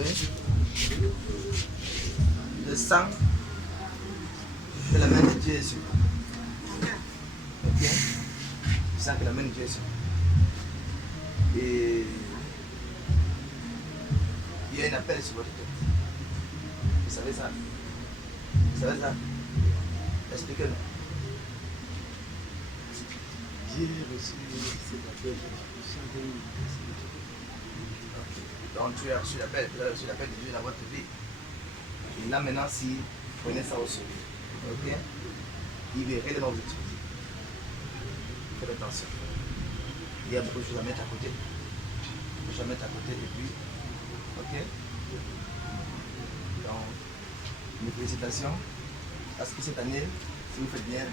Oui. Le sang de la main de Jésus. Ok? Le sang de la main de Jésus. Et il y a un appel sur votre tête. Vous savez ça? Vous savez ça? Expliquez-le. J'ai reçu cet appel. Donc tu as reçu l'appel de Dieu dans votre vie. Et là maintenant, si vous prenez ça au sérieux, ok? Il veut réellement vous utiliser. Faites attention. Il y a beaucoup de choses à mettre à côté. Il faut mettre à côté et puis, ok? Donc, mes félicitations. Parce que cette année, si vous faites bien,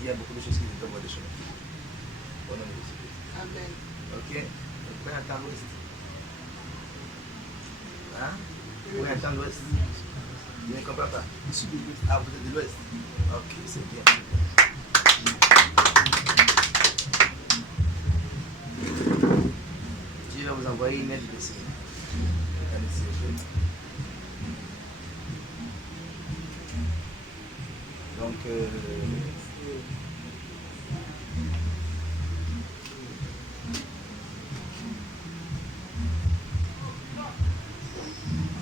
il y a beaucoup de choses qui vous donnent des chemins. Au nom de Jésus. Amen. Ok? Donc, prenez un temps d'ouest. Hein? Prenez un temps d'ouest. Je ne comprends pas. Ah, vous êtes de l'ouest. Ok, c'est bien. Dieu va vous envoyer une aide de signe. Donc,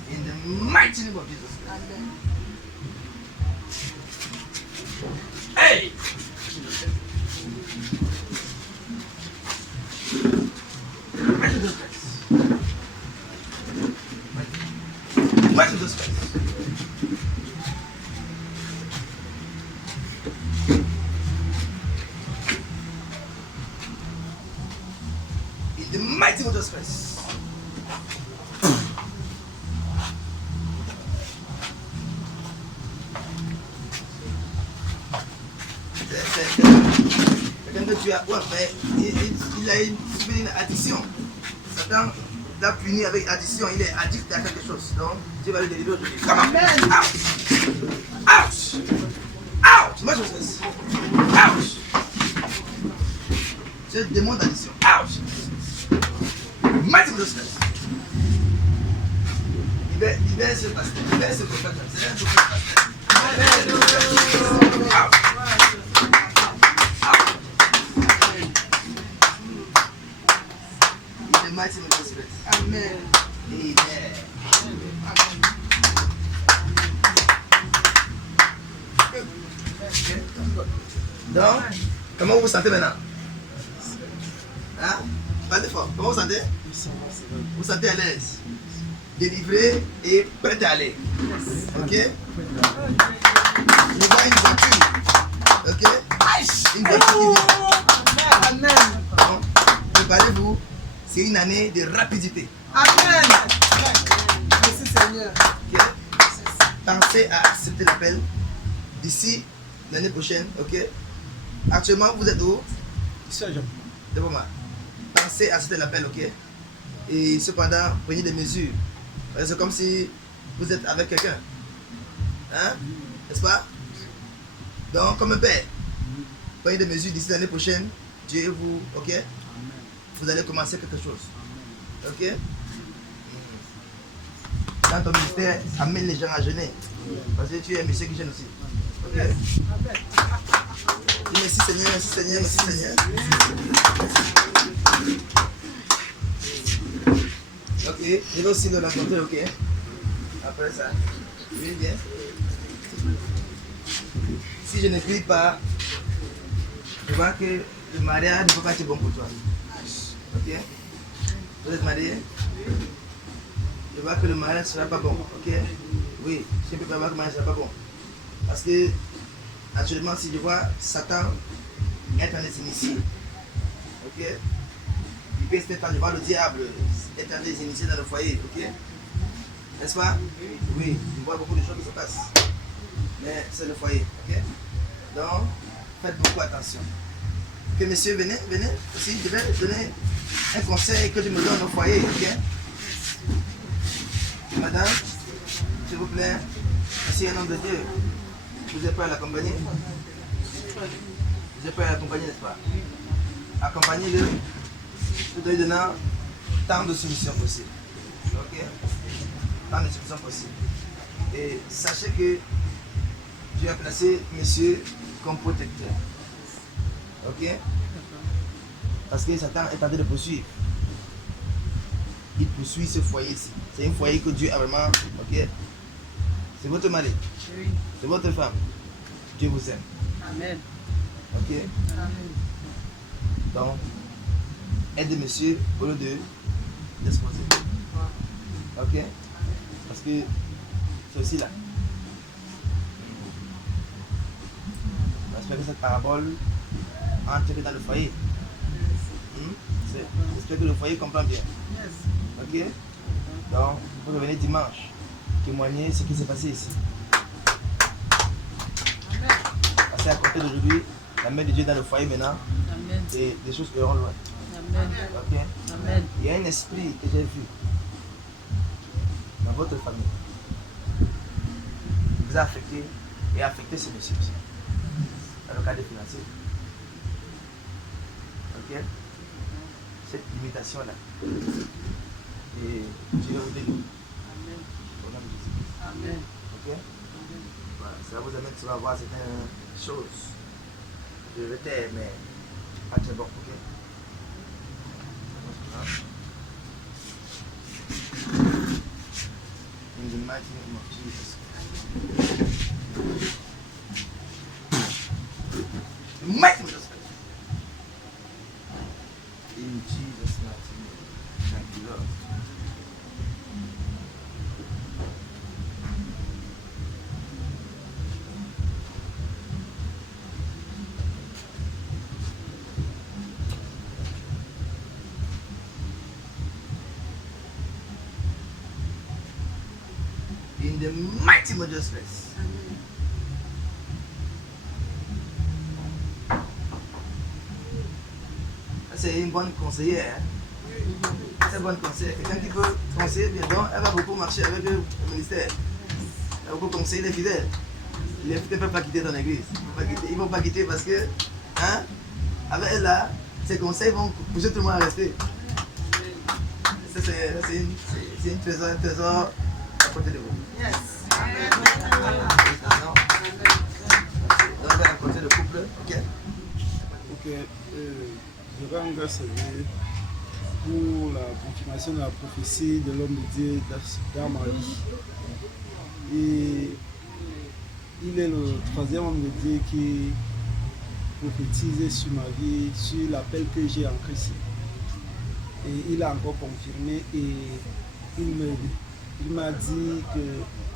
in the mighty name of Jesus. Amen. Hey! Mighty Jesus Christ. Mighty Jesus Christ. In the mighty name of Jesus Christ. Quelqu'un que tu as, ouais, mais il a une addiction. Satan l'a puni avec addiction, il est addict à quelque chose. Donc, Dieu va le délivrer aujourd'hui. Come on. Amen. Ouch! Ouch! Moi je sais. Ouch! C'est le démon d'addiction. Ouch! Mighty Jesus Christ. Libère ce pasteur. Libère ce prophète. C'est un prophète. Ouch! Mighty name of Jesus. Amen. Amen. Donc, comment vous vous sentez maintenant? Hein? Parlez fort. Comment vous vous sentez? Vous vous sentez à l'aise, délivré et prêt à aller. Ok? Je vois une voiture. Ok? Une voiture qui vient. Amen. Donc, préparez-vous. C'est une année de rapidité. Amen. Merci Seigneur. Okay? Pensez à accepter l'appel d'ici l'année prochaine. Ok? Actuellement, vous êtes où? Devant moi. Pensez à accepter l'appel. Ok? Et cependant, prenez des mesures. C'est comme si vous êtes avec quelqu'un. Hein? N'est-ce pas? Donc, comme un père, prenez des mesures d'ici l'année prochaine. Dieu vous. Ok? Vous allez commencer quelque chose. Ok? Dans ton ministère, amène les gens à jeûner. Parce que tu es un monsieur qui jeûne aussi. Ok? Dis merci Seigneur, merci Seigneur, merci Seigneur. Ok? Je vais aussi le rencontrer, ok? Après ça, oui, bien. Si je ne prie pas, je vois que le mariage ne peut pas être bon pour toi. Ok? Vous êtes marié? Je vois que le mariage ne sera pas bon. Ok? Oui, je ne peux pas voir que le mariage ne sera pas bon. Parce que, actuellement, si je vois Satan être en train de s'initier, ok? Il peut être en train de voir le diable être en train de s'initier dans le foyer, ok? N'est-ce pas? Oui, je vois beaucoup de choses qui se passent. Mais c'est le foyer, ok? Donc, faites beaucoup attention. Ok, messieurs, venez, venez. Aussi, je vais donner un conseil que je me donne au foyer, ok? Madame, s'il vous plaît, ici un homme de Dieu. Vous êtes prêt à l'accompagner? Vous êtes prêt à l'accompagner, n'est-ce pas? Accompagnez-le, tout en lui donnant tant de solutions possibles. Ok? sont possibles. Et sachez que Dieu a placé monsieur comme protecteur. Ok? Parce que Satan est en train de poursuivre. Il poursuit ce foyer-ci. C'est un foyer que Dieu a vraiment. Ok? C'est votre mari. Oui. C'est votre femme. Dieu vous aime. Amen. Ok? Amen. Donc, aide monsieur au lieu de l'exposer. Ok? Parce que c'est aussi là. J'espère que cette parabole entre dans le foyer. J'espère que le foyer comprend bien. Yes. Ok? Donc, vous revenez dimanche, témoigner ce qui s'est passé ici. Amen. Parce qu'à côté d'aujourd'hui, la main de Dieu dans le foyer maintenant, Amen. et des choses iront loin. Amen. Ok? Amen. Il y a un esprit que j'ai vu dans votre famille. Il vous a affecté et a affecté ce monsieur aussi. Dans le cadre financier. Ok? Cette limitation-là. Et Dieu va vous délivrer. Amen. Au nom de Jésus. Amen. Ok? Voilà, ça vous amène, tu vas voir certaines choses. Je vais taire, mais pas très bon. Ok? In the mighty name of Jesus. The mighty name of Jesus. In Jesus' mighty name. Thank you, Lord. In the mighty name of Jesus. C'est une bonne conseillère. Hein? C'est une bonne conseillère. Quelqu'un qui peut conseiller bien, donc elle va beaucoup marcher avec le ministère. Elle va beaucoup conseiller les fidèles. Les fidèles ne peuvent pas quitter ton église. Ils ne vont pas quitter parce que, hein, avec elle là, ses conseils vont pousser tout le monde à rester. Ça, c'est une trésor à côté de vous. Yes. Maintenant, donc, on va rencontrer le couple. Ok? Ok, je rends grâce à Dieu pour la confirmation de la prophétie de l'homme de Dieu dans ma vie. Et il est le troisième homme de Dieu qui prophétise sur ma vie, sur l'appel que j'ai en Christ. Et il a encore confirmé et il m'a dit que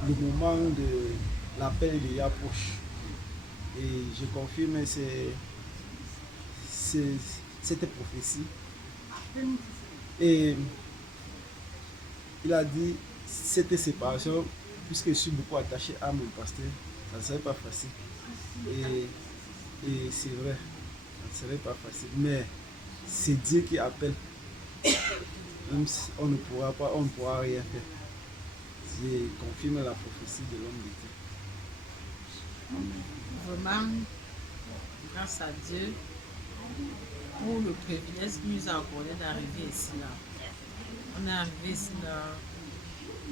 le moment de l'appel est déjà proche. Et je confirme cette prophétie. Et il a dit cette séparation, puisque je suis beaucoup attaché à mon pasteur, ça ne serait pas facile. Et c'est vrai, ça ne serait pas facile. Mais c'est Dieu qui appelle. Même si on ne pourra rien faire. Je confirme la prophétie de l'homme de Dieu. Vraiment, grâce à Dieu pour le privilège qu'il nous a accordé d'arriver ici là. On est arrivé ici là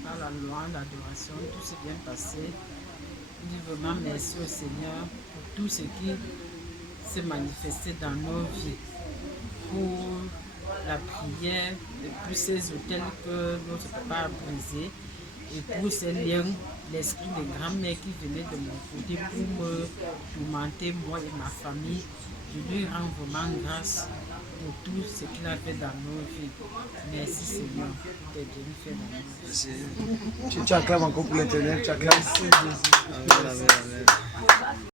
par la loi, l'adoration, tout s'est bien passé. Je dis vraiment merci au Seigneur pour tout ce qui s'est manifesté dans nos vies. Pour la prière, et pour ces hôtels que notre papa a brisés, et pour ces liens, l'esprit de grand-mère qui venait de mon côté pour me tourmenter, moi et ma famille. Je lui rends vraiment grâce pour tout ce qu'il a fait dans nos vies. Merci Seigneur, de bien fait dans nos vies. Tu acclames encore pour l'éternel, tu acclames. Amen, amen, amen.